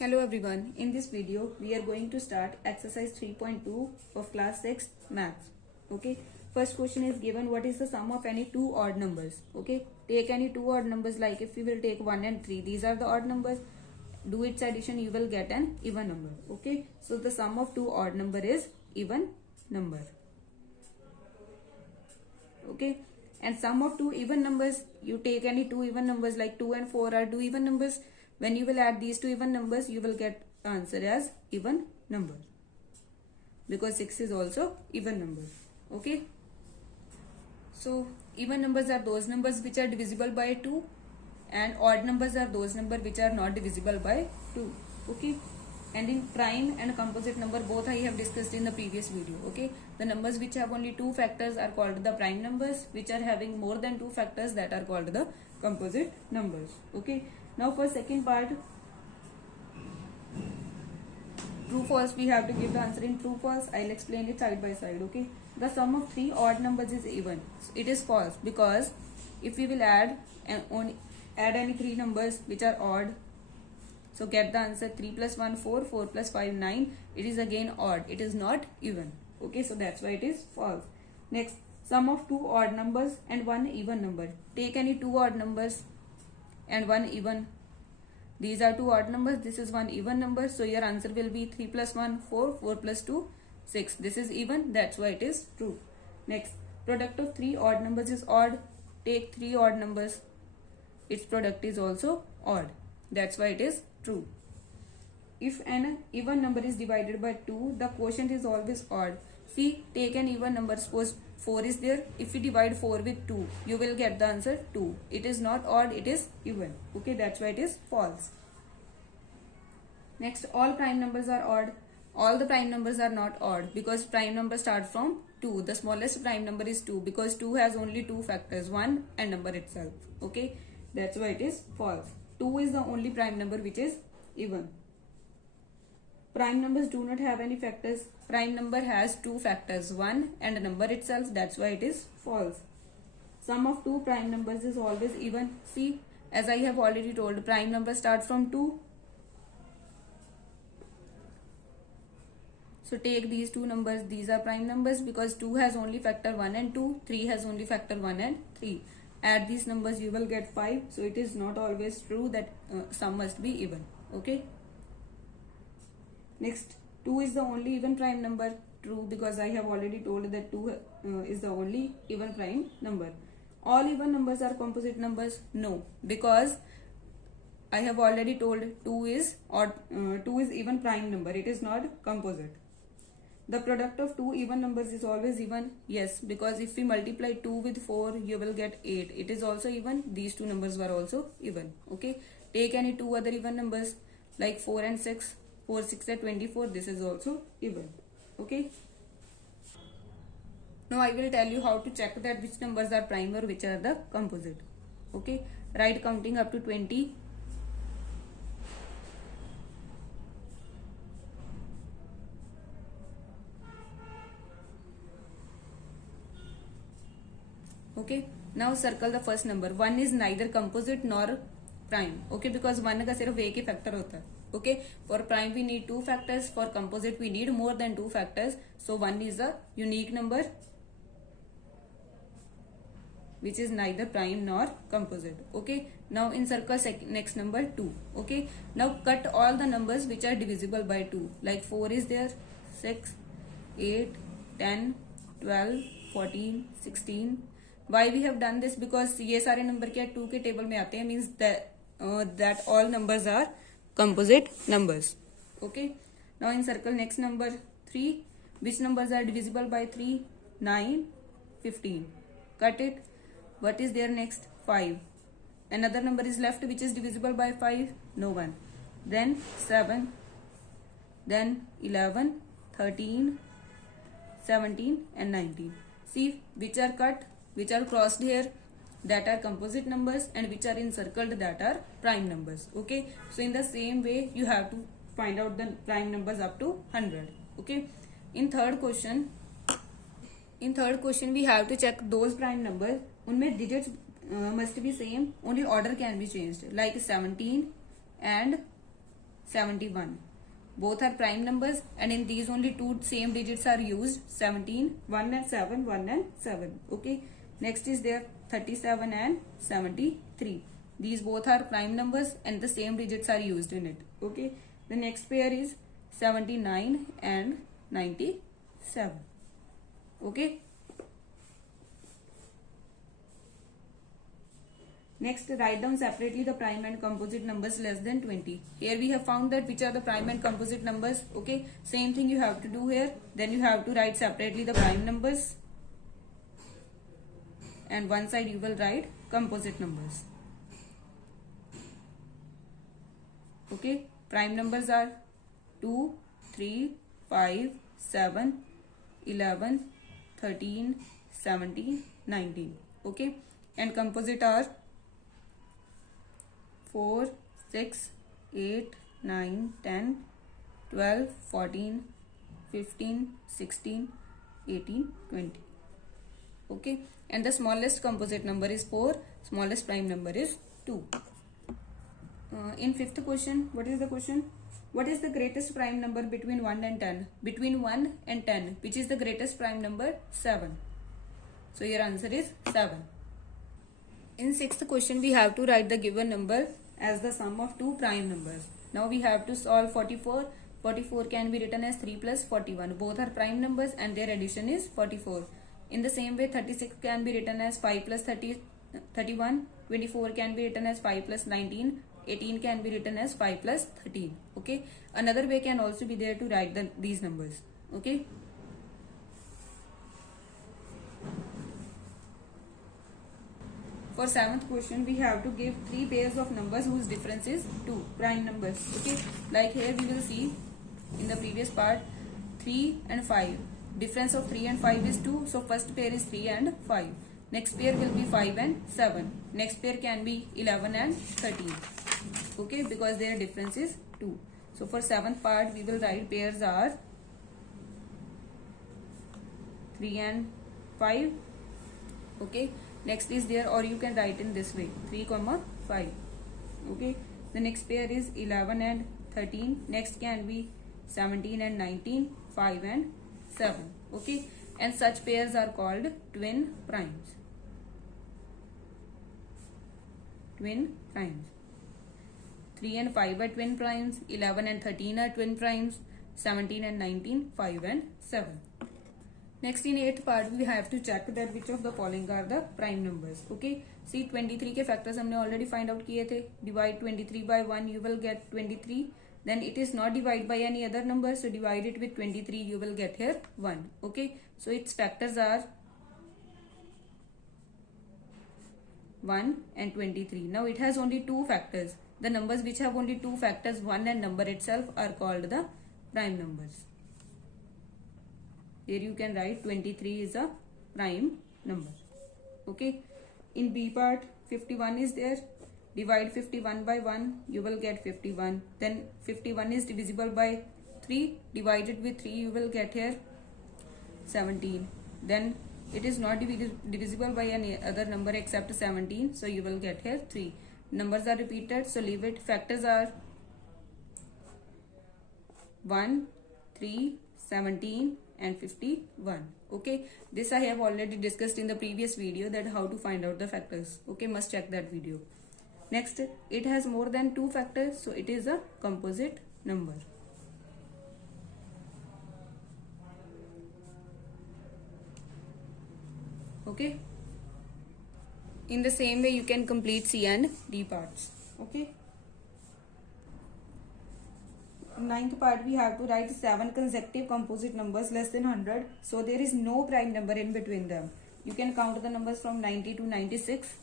Hello everyone, in this video we are going to start exercise 3.2 of class 6 maths. Okay, first question is given, what is the sum of any two odd numbers? Okay, take any two odd numbers, like if we will take 1 and 3, these are the odd numbers, do its addition, you will get an even number. Okay, so the sum of two odd number is even number. Okay, and sum of two even numbers, you take any two even numbers like 2 and 4 are two even numbers. When you will add these two even numbers, you will get the answer as even number, because 6 is also even number. Okay, so even numbers are those numbers which are divisible by 2, and odd numbers are those numbers which are not divisible by 2. Okay, and in prime and composite number, both I have discussed in the previous video. Okay, the numbers which have only two factors are called the prime numbers, which are having more than two factors, that are called the composite numbers. Okay, now for second part, true false, we have to give the answer in true false. I'll explain it side by side. Okay, the sum of three odd numbers is even. So it is false, because if we will add any three numbers which are odd, so get the answer 3 plus 1 4, 4 plus 5 9, it is again odd, it is not even. Okay, so that's why it is false. Next, sum of two odd numbers and one even number. Take any two odd numbers and one even. These are two odd numbers, this is one even number, so your answer will be 3 plus 1 4, 4 plus 2 6. This is even, that's why it is true. Next, product of three odd numbers is odd. Take three odd numbers, its product is also odd, that's why it is true. If an even number is divided by 2, the quotient is always odd. See, take an even number, suppose 4 is there. If we divide 4 with 2, you will get the answer 2. It is not odd, it is even. Okay, that's why it is false. Next, all prime numbers are odd. All the prime numbers are not odd, because prime number starts from 2. The smallest prime number is 2, because 2 has only two factors, 1 and number itself. Okay, that's why it is false. 2 is the only prime number which is even. Prime numbers do not have any factors. Prime number has two factors, 1 and a number itself, that's why it is false. Sum of two prime numbers is always even. See, as I have already told, prime number starts from 2. So take these two numbers, these are prime numbers, because 2 has only factor 1 and 2, 3 has only factor 1 and 3. Add these numbers, you will get 5. So it is not always true that sum must be even. Okay. Next, 2 is the only even prime number. True, because I have already told that 2 is the only even prime number. All even numbers are composite numbers. No, because I have already told 2 is even prime number. It is not composite. The product of two even numbers is always even. Yes, because if we multiply 2 with 4, you will get 8. It is also even. These two numbers were also even. Okay. Take any two other even numbers like 4 and 6. 4 6 are 24. This is also even. Okay. Now I will tell you how to check that which numbers are prime or which are the composite. Okay. Write counting up to 20. Okay, now circle the first number. 1 is neither composite nor prime. Okay, because 1 का सिर्फ एक ही factor होता है. Okay, for prime we need two factors. For composite we need more than two factors. So 1 is a unique number which is neither prime nor composite. Okay, now encircle next number 2. Okay, now cut all the numbers which are divisible by 2. Like 4 is there, 6, 8, 10, 12, 14, 16. Why we have done this? Because ये सारे number क्या 2 के table में आते हैं, means that all numbers are composite numbers. Okay, now encircle next number 3. Which numbers are divisible by 3? 9, 15. Cut it. What is there next? 5. Another number is left which is divisible by 5? No one. Then 7, then 11, 13, 17 and 19. See, which are cut, which are crossed here, that are composite numbers, and which are encircled, that are prime numbers. Okay, so in the same way you have to find out the prime numbers up to 100. Okay, in third question we have to check those prime numbers, unme digits must be same, only order can be changed, like 17 and 71. Both are prime numbers, and in these only two same digits are used, 17, 1 and 7, 1 and 7. Okay. Next is there 37 and 73. These both are prime numbers and the same digits are used in it. Okay. The next pair is 79 and 97. Okay. Next, write down separately the prime and composite numbers less than 20. Here we have found that which are the prime and composite numbers. Okay, same thing you have to do here. Then you have to write separately the prime numbers, and one side you will write composite numbers. Okay, prime numbers are 2, 3, 5, 7, 11, 13, 17, 19. Okay, and composite are 4, 6, 8, 9, 10, 12, 14, 15, 16, 18, 20. Okay, and the smallest composite number is 4, smallest prime number is 2. In fifth question, what is the question? What is the greatest prime number between 1 and 10? Between 1 and 10, which is the greatest prime number? 7. So your answer is 7. In sixth question, we have to write the given number as the sum of two prime numbers. Now we have to solve 44. 44 can be written as 3 plus 41. Both are prime numbers and their addition is 44. In the same way, 36 can be written as 5 plus 31. 24 can be written as 5 plus 19. 18 can be written as 5 plus 13. Okay. Another way can also be there to write these numbers. Okay. For seventh question, we have to give three pairs of numbers whose difference is 2, prime numbers. Okay, like here we will see in the previous part 3 and 5. Difference of 3 and 5 is 2. So first pair is 3 and 5. Next pair will be 5 and 7. Next pair can be 11 and 13. Okay, because their difference is 2. So for seventh part, we will write pairs are 3 and 5. Okay. Next is there, or you can write in this way, 3, 5. Okay. The next pair is 11 and 13. Next can be 17 and 19, 5 and 7. Okay. And such pairs are called twin primes. Twin primes. 3 and 5 are twin primes. 11 and 13 are twin primes. 17 and 19, 5 and 7. Next, in eighth part, we have to check that which of the following are the prime numbers. Okay. See, 23 के factors हमने already find out किए थे. Divide 23 by 1, you will get 23. Then it is not divided by any other number, so divide it with 23, you will get here 1. Okay. So its factors are 1 and 23. Now it has only two factors. The numbers which have only two factors, 1 and number itself, are called the prime numbers. Here you can write 23 is a prime number. Okay. In B part, 51 is there. Divide 51 by 1, you will get 51. Then 51 is divisible by 3. Divided with 3, you will get here 17. Then it is not divisible by any other number except 17. So you will get here 3. Numbers are repeated, so leave it. Factors are 1, 3, 17 and 51. Okay, this I have already discussed in the previous video, that how to find out the factors. Okay, must check that video. Next, it has more than two factors, so it is a composite number. Okay, in the same way you can complete C and D parts. Okay. Ninth part, we have to write 7 consecutive composite numbers less than 100. So there is no prime number in between them. You can count the numbers from 90 to 96.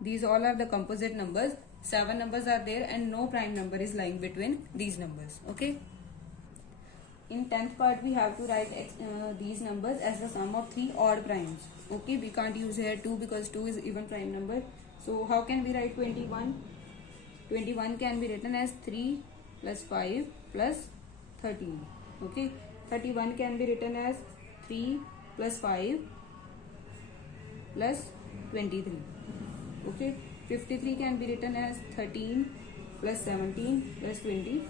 These all are the composite numbers. 7 numbers are there and no prime number is lying between these numbers. Okay. In 10th part, we have to write these numbers as the sum of 3 odd primes. Okay, we can't use here 2 because 2 is even prime number. So how can we write 21? 21 can be written as 3 plus 5 plus 13. Okay. 31 can be written as 3 plus 5 plus 23. Okay, 53 can be written as 13 plus 17 plus 23.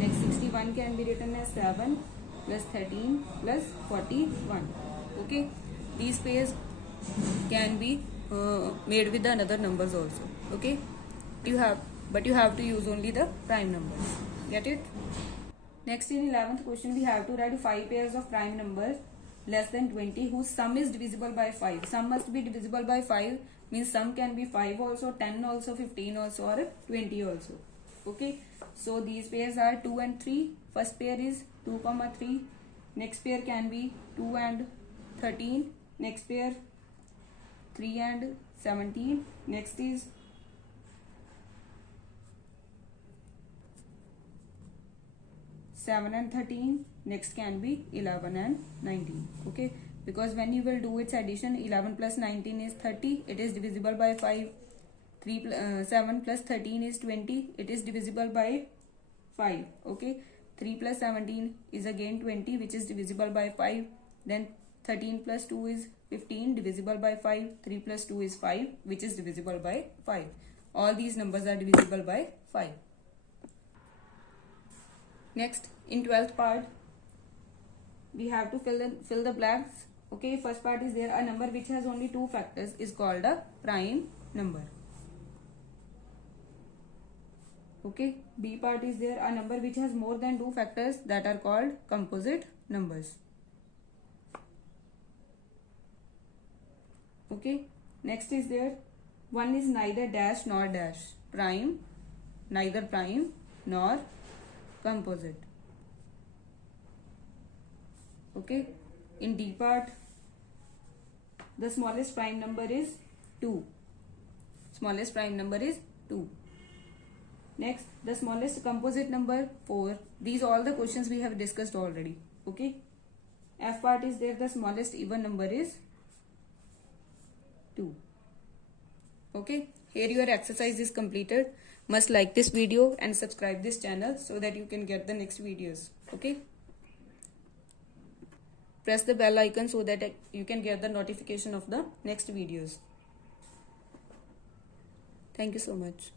Next 61 can be written as 7 plus 13 plus 41. Okay, these pairs can be made with the another numbers also. Okay, but you have to use only the prime numbers. Get it? Next, in 11th question, we have to write 5 pairs of prime numbers less than 20 whose sum is divisible by 5. Sum must be divisible by 5, means sum can be 5 also, 10 also, 15 also, or 20 also. Okay, so these pairs are 2 and 3. First pair is 2 comma 3. Next pair can be 2 and 13. Next pair 3 and 17. Next is 7 and 13. Next can be 11 and 19. Okay, because when you will do its addition, 11 plus 19 is 30. It is divisible by 5. 7 plus 13 is 20. It is divisible by 5. Okay, 3 plus 17 is again 20, which is divisible by 5. Then 13 plus 2 is 15, divisible by 5. 3 plus 2 is 5, which is divisible by 5. All these numbers are divisible by 5. Next, in 12th part, we have to fill the blanks. Okay, first part is there, a number which has only 2 factors is called a prime number. Okay, B part is there, a number which has more than 2 factors that are called composite numbers. Okay, next is there, one is neither dash nor dash, prime, neither prime nor composite. Okay, in D part, the smallest prime number is 2. Smallest prime number is 2. Next, the smallest composite number 4. These all the questions we have discussed already. Okay, F part is there, the smallest even number is 2. Okay, here your exercise is completed. Must like this video and subscribe this channel so that you can get the next videos. Okay, press the bell icon so that you can get the notification of the next videos. Thank you so much.